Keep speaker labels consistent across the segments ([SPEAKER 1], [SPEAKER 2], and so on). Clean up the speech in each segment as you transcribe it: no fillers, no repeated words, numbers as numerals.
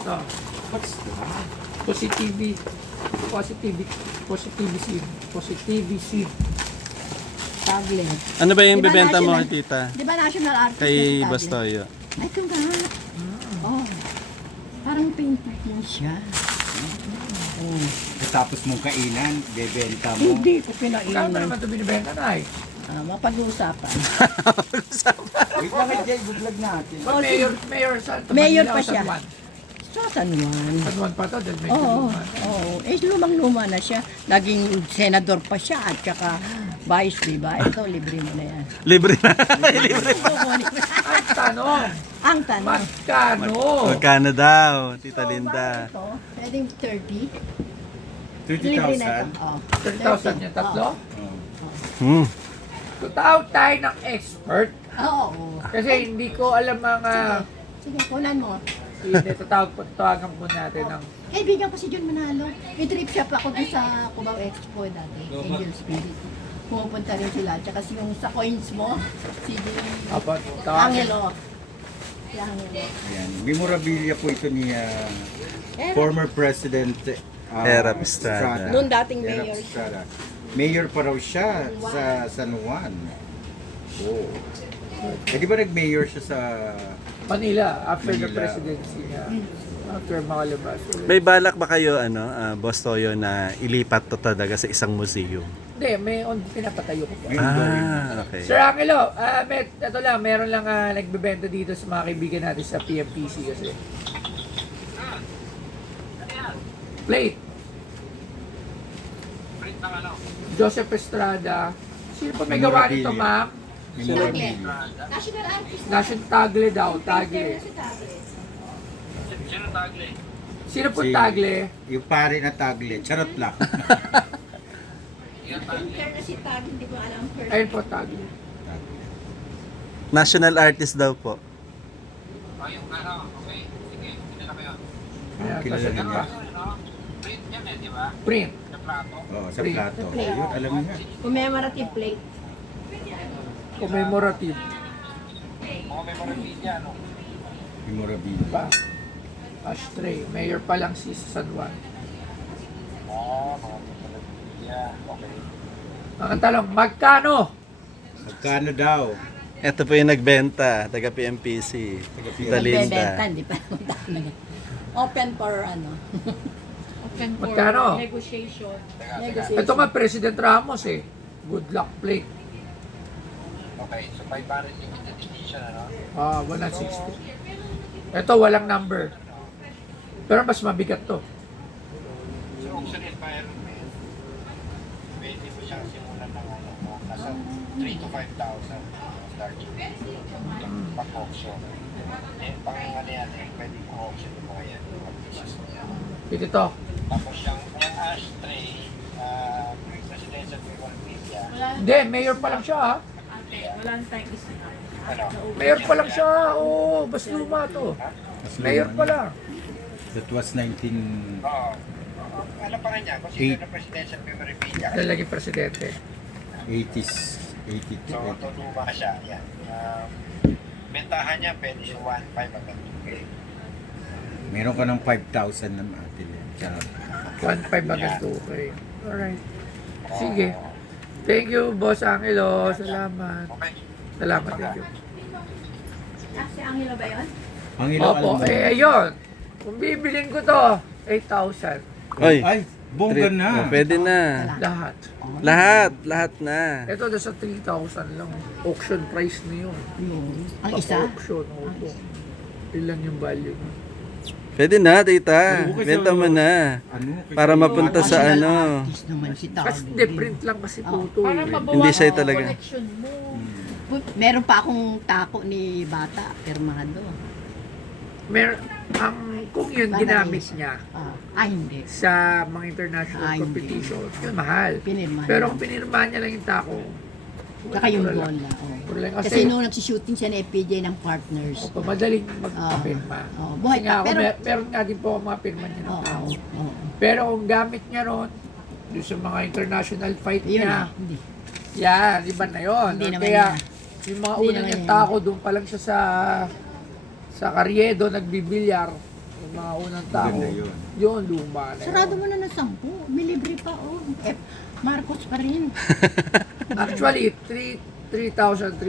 [SPEAKER 1] ito.
[SPEAKER 2] What's that?
[SPEAKER 1] Positivity seed.
[SPEAKER 3] Tablet.
[SPEAKER 4] Ano ba yung
[SPEAKER 3] Di ba
[SPEAKER 4] bibenta mo,
[SPEAKER 3] national-
[SPEAKER 4] tita?
[SPEAKER 3] Di ba national artist
[SPEAKER 4] Kay
[SPEAKER 3] yung tablet?
[SPEAKER 4] Bastoyo.
[SPEAKER 3] Ay, ito nga. Oh. Parang painted mo siya. Oh.
[SPEAKER 2] Tapos mong kainan, bebenta mo.
[SPEAKER 3] Hindi ko
[SPEAKER 1] Kaya ba
[SPEAKER 3] pinainan.
[SPEAKER 1] naman ito binibenta na eh?
[SPEAKER 3] Mapag-uusapan.
[SPEAKER 2] Wait lang, Jay, vlog natin.
[SPEAKER 3] Oh,
[SPEAKER 1] Mayor sa
[SPEAKER 3] Mayor
[SPEAKER 1] Manila
[SPEAKER 3] pa
[SPEAKER 1] o San
[SPEAKER 3] siya.
[SPEAKER 1] Juan?
[SPEAKER 3] Sa San Juan.
[SPEAKER 1] San Juan pa to, dahil may
[SPEAKER 3] Oo,
[SPEAKER 1] luma.
[SPEAKER 3] oo. Eh, lumang-luma na siya. Naging senador pa siya at saka vice, di ba? Ito, libre mo na yan.
[SPEAKER 4] Libre na.
[SPEAKER 1] Ang tanong,
[SPEAKER 3] Ang tanong.
[SPEAKER 1] magkano?
[SPEAKER 4] Magkano daw, tita Linda?
[SPEAKER 3] Ito, pwedeng 30. Libre na ito.
[SPEAKER 2] 30,000?
[SPEAKER 3] Oh,
[SPEAKER 1] 30,000 yung tatlo?
[SPEAKER 4] Hmm.
[SPEAKER 1] Tutawag tayo ng expert.
[SPEAKER 3] Oo.
[SPEAKER 1] Kasi hindi ko alam mga...
[SPEAKER 3] Sige, kunan mo.
[SPEAKER 1] Hindi, tatawagan po natin ng...
[SPEAKER 3] Kaibigan ko si John Manalo. May trip shop ako dun sa Cubao Expo dati. Angel Spirit. Pumupunta rin sila. Tsaka yung sa coins mo, si
[SPEAKER 1] Apo, tawagin.
[SPEAKER 3] Angelo. Si Angelo.
[SPEAKER 2] Ayan. Memorabilia po ito ni former President
[SPEAKER 4] Erap Estrada.
[SPEAKER 3] Noon dating
[SPEAKER 2] Erap
[SPEAKER 3] mayor.
[SPEAKER 2] Estrada. Mayor pa raw siya sa San Juan. Oh. Eh, di ba nag-mayor siya sa...
[SPEAKER 1] Manila, after the
[SPEAKER 2] Manila.
[SPEAKER 1] presidency niya. After makalabas.
[SPEAKER 4] May balak ba kayo, Boss Toyo, na ilipat to talaga sa isang museum?
[SPEAKER 1] Hindi, may pinapatayo ko pa.
[SPEAKER 2] May ongoing.
[SPEAKER 4] Okay.
[SPEAKER 1] Sir Angelo, ito lang, meron lang nagbebenta dito sa mga kaibigan natin sa PMPC kasi. Plate. Joseph Estrada. Sino pa may gawa nito, ma'am?
[SPEAKER 2] Memorabilia.
[SPEAKER 3] National artist.
[SPEAKER 1] National Tagle daw, Tagle. Sino po
[SPEAKER 2] Si-
[SPEAKER 1] Tagle?
[SPEAKER 2] Yung pare na tagle. Charot lang.
[SPEAKER 3] Painter na si Tag, hindi ko alam first.
[SPEAKER 1] Ayun po, Tagle.
[SPEAKER 4] National artist daw po.
[SPEAKER 1] Ayan,
[SPEAKER 2] Kilala
[SPEAKER 1] kasi
[SPEAKER 2] niya.
[SPEAKER 1] print.
[SPEAKER 2] Oh, sa plato. Yun, alam mo nga.
[SPEAKER 3] Commemorative plate.
[SPEAKER 1] Commemorative.
[SPEAKER 2] Memorabilia.
[SPEAKER 1] Pa. Ashtray. Mayor pa lang si San Juan. Ang tanong, magkano?
[SPEAKER 2] Magkano daw?
[SPEAKER 4] Ito po yung nagbenta, taga PMPC. Tita
[SPEAKER 3] Nagbebenta,
[SPEAKER 4] Linda.
[SPEAKER 3] hindi pa. Open for ano.
[SPEAKER 5] Open for
[SPEAKER 1] Magkano?
[SPEAKER 5] negotiation.
[SPEAKER 3] Negotiation.
[SPEAKER 1] Ito nga, President Ramos eh. Good luck plate.
[SPEAKER 6] Okay, so 500 limited edition, ano?
[SPEAKER 1] 160. Ito, walang number. Pero mas mabigat to.
[SPEAKER 6] So, auction environment, pwede mo siyang simulan ng ano, nasa 3 to 5,000 starting pag-auction. Eh, pang ano yan, pwede mo auction yung mga yan, yung mga pieces mo yan.
[SPEAKER 1] Ito.
[SPEAKER 6] Tapos yung ashtray, presidential memorabilia,
[SPEAKER 1] Hindi, mayor pa lang siya ha.
[SPEAKER 5] Wala tayong isa.
[SPEAKER 6] ano,
[SPEAKER 1] Mayor pa lang siya. Oo, bas luma to. Mayor pa lang.
[SPEAKER 2] That was 19...
[SPEAKER 6] oo. Ano pa rin yan, consider na presidential memorabilia.
[SPEAKER 1] Lalagay presidente.
[SPEAKER 2] 80s. 82.
[SPEAKER 6] So, tutuma siya, yan. Bentahan niya, pwede siya 1.5 hanggang 2K.
[SPEAKER 2] Meron ka ng 5,000 na atin. Charot.
[SPEAKER 1] 1.5 hanggang 2K. Alright. Sige. Thank you, Boss Angelo. Salamat.
[SPEAKER 6] Okay.
[SPEAKER 1] Salamat, thank you.
[SPEAKER 3] Si Angelo ba yun?
[SPEAKER 2] Ang ilaw,
[SPEAKER 1] Opo,
[SPEAKER 2] alam mo.
[SPEAKER 1] ayun. Kung bibilin ko to, 8,000.
[SPEAKER 4] Oy,
[SPEAKER 2] Ay, bongga na.
[SPEAKER 4] Oh, pwede na.
[SPEAKER 1] Lahat.
[SPEAKER 4] Lahat na.
[SPEAKER 1] Ito nasa 3,000 lang. Auction price na yun.
[SPEAKER 3] Ang isa?
[SPEAKER 1] Auction, opo. Ilan yung value niya?
[SPEAKER 4] Pwede na, tita.
[SPEAKER 2] Oo, kasi
[SPEAKER 4] Benta mo na.
[SPEAKER 2] Ano?
[SPEAKER 4] Para mapunta sa
[SPEAKER 3] National
[SPEAKER 4] ano.
[SPEAKER 3] artist naman si Tag.
[SPEAKER 1] Kasi di, print lang kasi photo.
[SPEAKER 5] Para
[SPEAKER 1] eh.
[SPEAKER 5] mabawasan
[SPEAKER 4] Hindi siya
[SPEAKER 5] yung
[SPEAKER 4] talaga.
[SPEAKER 5] collection mo.
[SPEAKER 3] Meron pa akong tako ni Bata, Permado.
[SPEAKER 1] Kung yun
[SPEAKER 3] Bata
[SPEAKER 1] ginamit
[SPEAKER 3] isa.
[SPEAKER 1] niya
[SPEAKER 3] Hindi.
[SPEAKER 1] sa mga international
[SPEAKER 3] Hindi.
[SPEAKER 1] competition, yun mahal.
[SPEAKER 3] Pinirma.
[SPEAKER 1] Pero kung pinirma niya lang yung tako,
[SPEAKER 3] Tsaka yung
[SPEAKER 1] mura lang.
[SPEAKER 3] bola. Oh.
[SPEAKER 1] Mura lang.
[SPEAKER 3] Kasi nung nagsi-shooting siya ng FPJ ng partners.
[SPEAKER 1] Opo, madaling magpapirma.
[SPEAKER 3] Buhay
[SPEAKER 1] Kasi nga
[SPEAKER 3] pa.
[SPEAKER 1] ako,
[SPEAKER 3] Pero,
[SPEAKER 1] meron nga din po ako mga pirma niya ng
[SPEAKER 3] oo,
[SPEAKER 1] tao.
[SPEAKER 3] oo.
[SPEAKER 1] Pero kung gamit niya ron, doon sa mga international fight
[SPEAKER 3] Yun
[SPEAKER 1] niya,
[SPEAKER 3] na. Hindi.
[SPEAKER 1] yan, iba na yun.
[SPEAKER 3] Hindi naman
[SPEAKER 1] Kaya,
[SPEAKER 3] niya.
[SPEAKER 1] yung mga
[SPEAKER 3] Hindi
[SPEAKER 1] unang
[SPEAKER 3] naman
[SPEAKER 1] niyang
[SPEAKER 3] niya.
[SPEAKER 1] tako, doon pa lang siya sa Carriedo, nagbibilyar. Yung mga unang tao.
[SPEAKER 2] Maganda yun.
[SPEAKER 1] Yun, luma na yun.
[SPEAKER 3] Sarado mo na ng 10. May libre pa, oh. Marcos pa rin.
[SPEAKER 1] Actually, 3,000,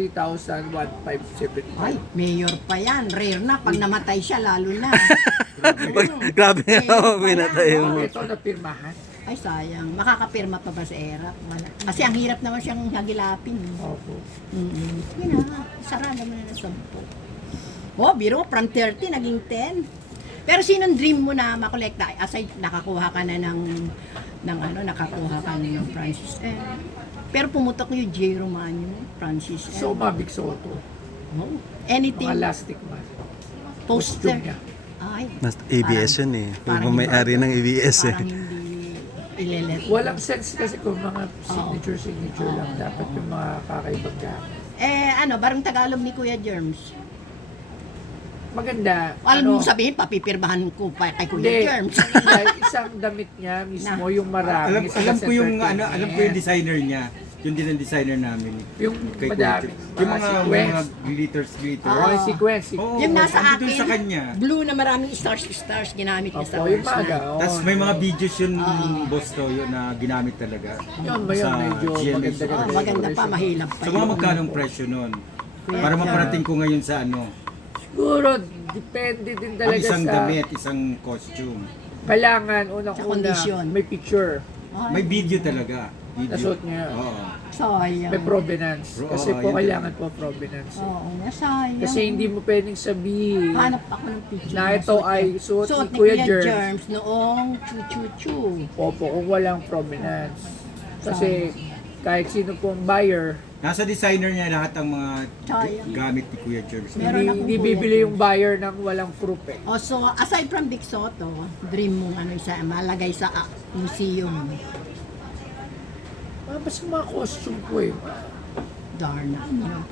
[SPEAKER 1] 1,575.
[SPEAKER 3] Ay, mayor pa yan. Rare na. Pag namatay siya, lalo na.
[SPEAKER 4] Grabe nga
[SPEAKER 3] Mayor
[SPEAKER 4] ako,
[SPEAKER 3] pa
[SPEAKER 4] pinatay
[SPEAKER 3] yan.
[SPEAKER 4] mo.
[SPEAKER 1] Ito na pirmahan.
[SPEAKER 3] Ay, sayang. Makakapirma pa ba sa ERAP? Wala. Kasi ang hirap naman siyang hagilapin.
[SPEAKER 1] Opo.
[SPEAKER 3] Yun na, sarado mo na ng 10. Oh, biro, from 30, naging 10. Pero sinong dream mo na makolekta? Aside, nakakuha ka na nakakuha ka na ng Francis. Pero pumutok yung J. Romano, Francis.
[SPEAKER 1] So, Mavic Soto.
[SPEAKER 3] Oh, anything,
[SPEAKER 1] Mga lastic man.
[SPEAKER 3] poster.
[SPEAKER 1] costume niya.
[SPEAKER 3] Ay,
[SPEAKER 4] Mas ABS yun eh.
[SPEAKER 3] parang
[SPEAKER 4] Kung may-ari ng ABS eh.
[SPEAKER 3] parang hindi ilelet.
[SPEAKER 1] Walang sense kasi kung mga signature lang. Dapat yung mga kakaibang gamit.
[SPEAKER 3] Barang Tagalog ni Kuya Germs.
[SPEAKER 1] Maganda.
[SPEAKER 3] Alam mo sabihin, papipirmahan ko pa kay Kuya
[SPEAKER 1] Hindi.
[SPEAKER 3] Germs.
[SPEAKER 1] Isang damit niya mismo, yung marami.
[SPEAKER 2] Alam ko yung designer niya. Yun din ang designer namin.
[SPEAKER 1] Yung
[SPEAKER 2] Kay
[SPEAKER 1] madami.
[SPEAKER 2] Kuya. Yung mga glitters.
[SPEAKER 1] Oh, yung sequence.
[SPEAKER 2] Oo,
[SPEAKER 3] Yung nasa
[SPEAKER 2] andun
[SPEAKER 3] akin,
[SPEAKER 2] sa kanya.
[SPEAKER 3] blue na maraming stars ginamit niya sa
[SPEAKER 1] Opo, yung
[SPEAKER 3] personal.
[SPEAKER 1] maga.
[SPEAKER 2] Tapos may mga videos yun, boss to, yun na ginamit talaga.
[SPEAKER 1] Yun ba yun?
[SPEAKER 2] Sa
[SPEAKER 1] Medyo
[SPEAKER 2] GMA.
[SPEAKER 1] maganda.
[SPEAKER 3] Maganda pa, mahilap pa.
[SPEAKER 2] So mga magkanong presyo nun? Para maparating ko ngayon sa
[SPEAKER 1] Siguro, depende din
[SPEAKER 2] ang
[SPEAKER 1] talaga
[SPEAKER 2] isang
[SPEAKER 1] sa...
[SPEAKER 2] damit, isang costume.
[SPEAKER 1] Kailangan,
[SPEAKER 3] Sa
[SPEAKER 1] unang-una,
[SPEAKER 3] kondisyon.
[SPEAKER 1] may picture.
[SPEAKER 2] May video talaga. Video.
[SPEAKER 1] Nasuot niya.
[SPEAKER 2] Oo.
[SPEAKER 3] Sayang.
[SPEAKER 1] May provenance. Kasi
[SPEAKER 2] Oo,
[SPEAKER 1] po,
[SPEAKER 2] yun.
[SPEAKER 1] kailangan po provenance.
[SPEAKER 3] Oo, sayang.
[SPEAKER 1] Kasi hindi mo pwedeng sabihin
[SPEAKER 3] Hanap ako ng picture.
[SPEAKER 1] na ito ay suot
[SPEAKER 3] Suot
[SPEAKER 1] ni Kuya Germs.
[SPEAKER 3] Germs noong chu-chu-chu.
[SPEAKER 1] Opo, kung walang provenance. Kasi kahit sino po ang buyer,
[SPEAKER 2] Nasa designer niya lahat ang mga
[SPEAKER 3] Sayang.
[SPEAKER 2] gamit ni Kuya Germs.
[SPEAKER 3] Meron akong
[SPEAKER 1] hindi
[SPEAKER 3] Kuya
[SPEAKER 1] bibili
[SPEAKER 3] Germs.
[SPEAKER 1] yung buyer ng walang proof eh.
[SPEAKER 3] Oh, so aside from Big Soto, dream mong malagay sa museum.
[SPEAKER 1] Basta mga costume ko eh.
[SPEAKER 3] Darna.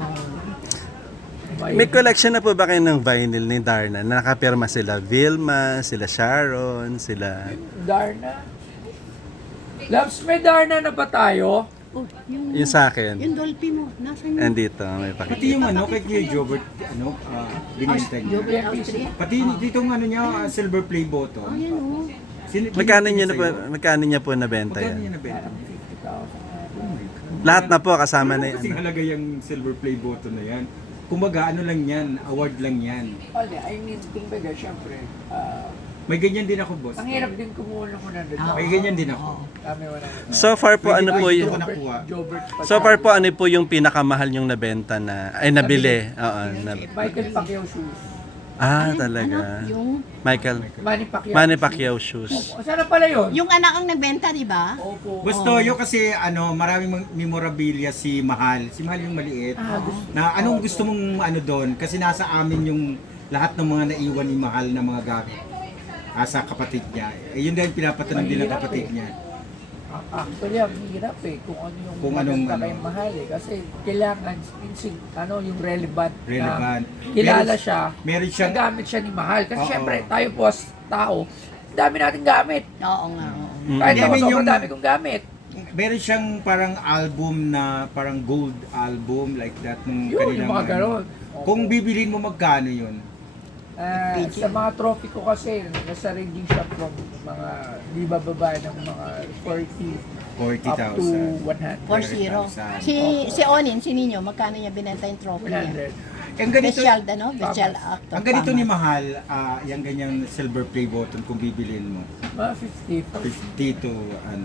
[SPEAKER 4] May collection na po ba kayo ng vinyl ni Darna na nakapirma sila Vilma, sila Sharon, sila...
[SPEAKER 1] Darna. Loves, may Darna na ba tayo?
[SPEAKER 3] Oh,
[SPEAKER 4] Yung sa akin.
[SPEAKER 3] yung Dolphy mo, nasaan yun?
[SPEAKER 4] Andito, may
[SPEAKER 2] Pati
[SPEAKER 4] pakita.
[SPEAKER 2] yung kay Kuya Jobert, binenta niya.
[SPEAKER 3] Jobert Austria.
[SPEAKER 2] Pati dito ng niya, silver play button.
[SPEAKER 3] Ayan oh.
[SPEAKER 4] Magkano niya po nabenta
[SPEAKER 2] Magkano niya
[SPEAKER 4] yan?
[SPEAKER 2] nabenta?
[SPEAKER 1] 50,000.
[SPEAKER 4] Lahat na po kasama na
[SPEAKER 2] Kasing
[SPEAKER 4] yan.
[SPEAKER 2] halaga yung silver play button na yan. Kumbaga, lang yan, award lang yan.
[SPEAKER 1] I mean, kumbaga, syempre,
[SPEAKER 2] May ganyan din ako, boss.
[SPEAKER 1] ang hirap din kumuha ng 100.
[SPEAKER 2] May ganyan din ako.
[SPEAKER 1] Kami 100.
[SPEAKER 4] So far po, ano po
[SPEAKER 2] Ito
[SPEAKER 4] yung...
[SPEAKER 2] ko nakuha.
[SPEAKER 1] Jobert pa.
[SPEAKER 4] So far po, ano po yung pinakamahal yung nabenta na... Ay, nabili. Oo,
[SPEAKER 1] Michael Pacquiao shoes.
[SPEAKER 4] talaga.
[SPEAKER 3] Yung
[SPEAKER 4] Michael.
[SPEAKER 1] Manny Pacquiao.
[SPEAKER 4] Manny Pacquiao shoes.
[SPEAKER 1] O, sana pala yun?
[SPEAKER 3] yung anak ang nagbenta, di ba?
[SPEAKER 1] Opo.
[SPEAKER 2] Gusto yun kasi maraming memorabilia si Mahal. Si Mahal yung maliit. Na anong gusto mong doon? Kasi nasa amin yung lahat ng mga naiwan ni Mahal na mga gamit. Sa kapatid niya. Yun din pinapatanong din ng kapatid niya.
[SPEAKER 1] Actually, ang hirap eh. Kung ano yung
[SPEAKER 2] Kung anong
[SPEAKER 1] maganda kay mahal eh. Kasi kailangan, yung relevant.
[SPEAKER 2] Relevant.
[SPEAKER 1] Na kilala siya.
[SPEAKER 2] Meron siyang
[SPEAKER 1] Nagamit siya ni mahal. Kasi
[SPEAKER 2] Oo.
[SPEAKER 1] syempre, tayo po as tao, dami nating gamit.
[SPEAKER 3] Oo nga. Oo.
[SPEAKER 1] Kahit
[SPEAKER 2] Hindi,
[SPEAKER 1] ako
[SPEAKER 2] I mean,
[SPEAKER 1] sobrang
[SPEAKER 2] yung-
[SPEAKER 1] dami kong gamit.
[SPEAKER 2] meron siyang parang album na parang gold album like that nung
[SPEAKER 1] Yun,
[SPEAKER 2] kanilang
[SPEAKER 1] yung mga ganon.
[SPEAKER 2] Kung bibilin mo magkano yun?
[SPEAKER 1] Sa mga trophy ko kasi, nasa ranging siya from mga, di ba baba ng mga 40 up to
[SPEAKER 2] 40,000.
[SPEAKER 3] 4-0. Si Onin, si Nino, magkano niya binenta yung trophy niya?
[SPEAKER 1] 100.
[SPEAKER 2] Ang ganito,
[SPEAKER 3] Special, special actor.
[SPEAKER 2] ang ganito
[SPEAKER 3] Tama.
[SPEAKER 2] ni Mahal, yung ganyang silver play button kung bibilin mo.
[SPEAKER 1] Mga
[SPEAKER 2] 50 to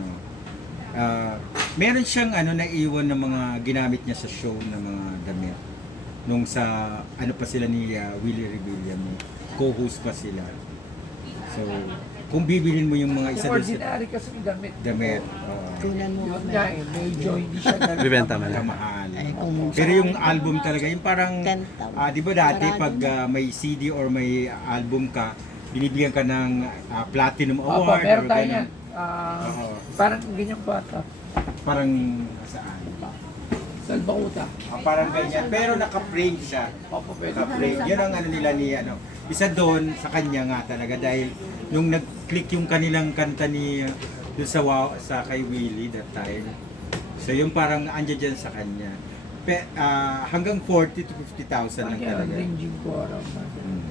[SPEAKER 2] meron siyang naiwan ng mga ginamit niya sa show ng mga damit. Nung sa pa sila ni Willie Rebellion, co-host pa sila. So, kung bibilin mo yung mga isa doon sa
[SPEAKER 1] ordinary kasi damit.
[SPEAKER 2] damit,
[SPEAKER 3] Tunan mo.
[SPEAKER 1] Yun nga eh, medyo hindi siya ganun.
[SPEAKER 4] Bibenta mo lang.
[SPEAKER 2] mahal.
[SPEAKER 3] Ay, kung
[SPEAKER 2] Pero yung album talaga, yung parang,
[SPEAKER 3] 10,000.
[SPEAKER 2] di ba dati
[SPEAKER 3] Parado
[SPEAKER 2] pag may CD or may album ka, binibigyan ka ng Platinum
[SPEAKER 1] Opo,
[SPEAKER 2] Award.
[SPEAKER 1] meron
[SPEAKER 2] or
[SPEAKER 1] tayo
[SPEAKER 2] ganun.
[SPEAKER 1] yan.
[SPEAKER 2] Oo.
[SPEAKER 1] Parang ganyang bata.
[SPEAKER 2] Parang saan?
[SPEAKER 1] Salbakuta.
[SPEAKER 2] Parang ganyan. Pero naka-frame siya.
[SPEAKER 1] Opo, pwede.
[SPEAKER 2] Naka-frame. Yun ang nila ni Isa doon sa kanya nga talaga dahil nung nag-click yung kanilang kanta ni doon sa kay Willie that time. So yung parang andyan dyan sa kanya. Hanggang 40 to 50,000 lang
[SPEAKER 1] Kaya
[SPEAKER 2] talaga.
[SPEAKER 1] ranging ko around.
[SPEAKER 2] Mm.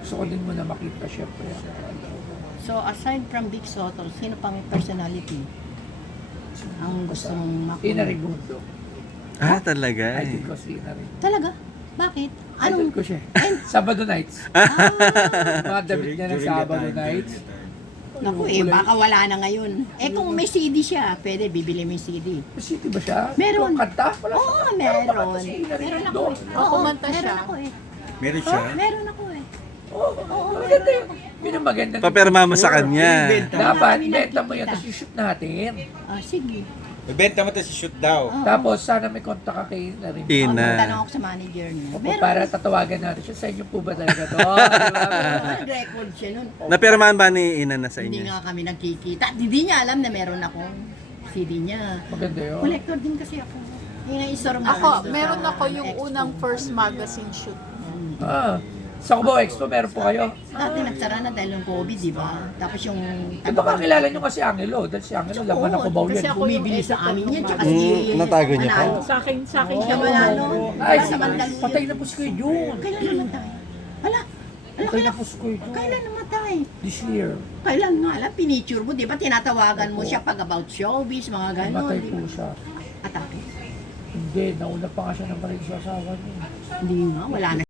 [SPEAKER 1] Gusto ko din muna makita syempre.
[SPEAKER 3] So, aside from Big Soto, sino pang personality ang gusto mong
[SPEAKER 1] Ina
[SPEAKER 3] makita?
[SPEAKER 1] Rigundo.
[SPEAKER 4] Ah, talaga
[SPEAKER 1] Idol
[SPEAKER 4] eh.
[SPEAKER 1] ko si Ina Rigundo.
[SPEAKER 3] Talaga? Bakit?
[SPEAKER 1] Idol
[SPEAKER 3] Anong...
[SPEAKER 1] ko siya. Sabado nights.
[SPEAKER 3] Ah,
[SPEAKER 1] Mga damit niya ng Sabado nights.
[SPEAKER 3] naku baka wala na ngayon. Eh kung may CD siya, pwede bibili mo yung CD.
[SPEAKER 1] City ba siya?
[SPEAKER 3] Meron.
[SPEAKER 1] Yung Kanta? Wala
[SPEAKER 3] Oo,
[SPEAKER 1] siya.
[SPEAKER 3] meron.
[SPEAKER 1] Bakanta si Ina
[SPEAKER 3] Meron
[SPEAKER 1] Rigundo.
[SPEAKER 3] ako eh. Oo,
[SPEAKER 5] kumanta siya.
[SPEAKER 3] meron ako eh.
[SPEAKER 2] Meron siya?
[SPEAKER 3] Meron ako eh.
[SPEAKER 1] Oo, maganda yun. Yun ang maganda.
[SPEAKER 4] Papirma mo sa kanya.
[SPEAKER 1] Dapat,
[SPEAKER 3] Kami
[SPEAKER 1] benta mo yan,
[SPEAKER 3] nakikita.
[SPEAKER 1] tapos i-shoot natin.
[SPEAKER 3] Ah, sige.
[SPEAKER 2] Magbenta mo ito si shoot daw.
[SPEAKER 1] Tapos, sana may kontak ka kay Ina Rigundo.
[SPEAKER 4] Ina.
[SPEAKER 3] Tanong ako sa manager niya.
[SPEAKER 1] Opo,
[SPEAKER 3] Meron.
[SPEAKER 1] para tatawagan natin siya. Sa inyo po ba talaga to? Di ba?
[SPEAKER 3] Nag-record siya nun.
[SPEAKER 4] Napirmahan ba ni Ina na sa
[SPEAKER 3] Hindi
[SPEAKER 4] inyo?
[SPEAKER 3] nga kami nagkikita. At hindi niya alam na meron akong CD niya.
[SPEAKER 1] Maganda yun.
[SPEAKER 3] Collector din kasi ako. Yun ang istorong
[SPEAKER 5] Ako,
[SPEAKER 3] doon
[SPEAKER 5] meron
[SPEAKER 3] sa
[SPEAKER 5] ako yung
[SPEAKER 3] Expo.
[SPEAKER 5] unang first magazine shoot.
[SPEAKER 1] Ah, sa Cubao Expo, meron po kayo?
[SPEAKER 3] Dati nagsara na dahil ng COVID, di ba? Tapos yung...
[SPEAKER 1] Eh, baka kilala nyo kasi Angelo. Dahil si Angelo, laman ng Cubao
[SPEAKER 5] kasi
[SPEAKER 1] yan.
[SPEAKER 5] ako
[SPEAKER 3] bumibili
[SPEAKER 5] yung
[SPEAKER 3] sa
[SPEAKER 5] editor
[SPEAKER 3] amin
[SPEAKER 5] ng
[SPEAKER 3] yan. Tsaka
[SPEAKER 5] magazine.
[SPEAKER 3] si...
[SPEAKER 4] Natago niya pa.
[SPEAKER 3] Manalo.
[SPEAKER 5] Sa akin
[SPEAKER 3] Siya
[SPEAKER 5] yung
[SPEAKER 3] Manalo.
[SPEAKER 1] Ay,
[SPEAKER 3] Sa Mandal.
[SPEAKER 1] patay na po si Kuya Jun.
[SPEAKER 3] Kailan namatay? Wala.
[SPEAKER 1] Patay na po si Kuya Jun.
[SPEAKER 3] Kailan namatay?
[SPEAKER 1] This year.
[SPEAKER 3] Kailan nga lang, pinicture mo, di ba? Tinatawagan mo siya pag about showbiz, mga gano'n.
[SPEAKER 1] Namatay
[SPEAKER 3] di
[SPEAKER 1] po
[SPEAKER 3] ba?
[SPEAKER 1] siya.
[SPEAKER 3] Atake.
[SPEAKER 1] Hindi, nauna pa nga siya ng balik sa asawa niya.
[SPEAKER 3] Hindi nga, wala na